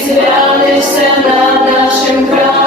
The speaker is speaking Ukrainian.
зглянешся над нашим краєм.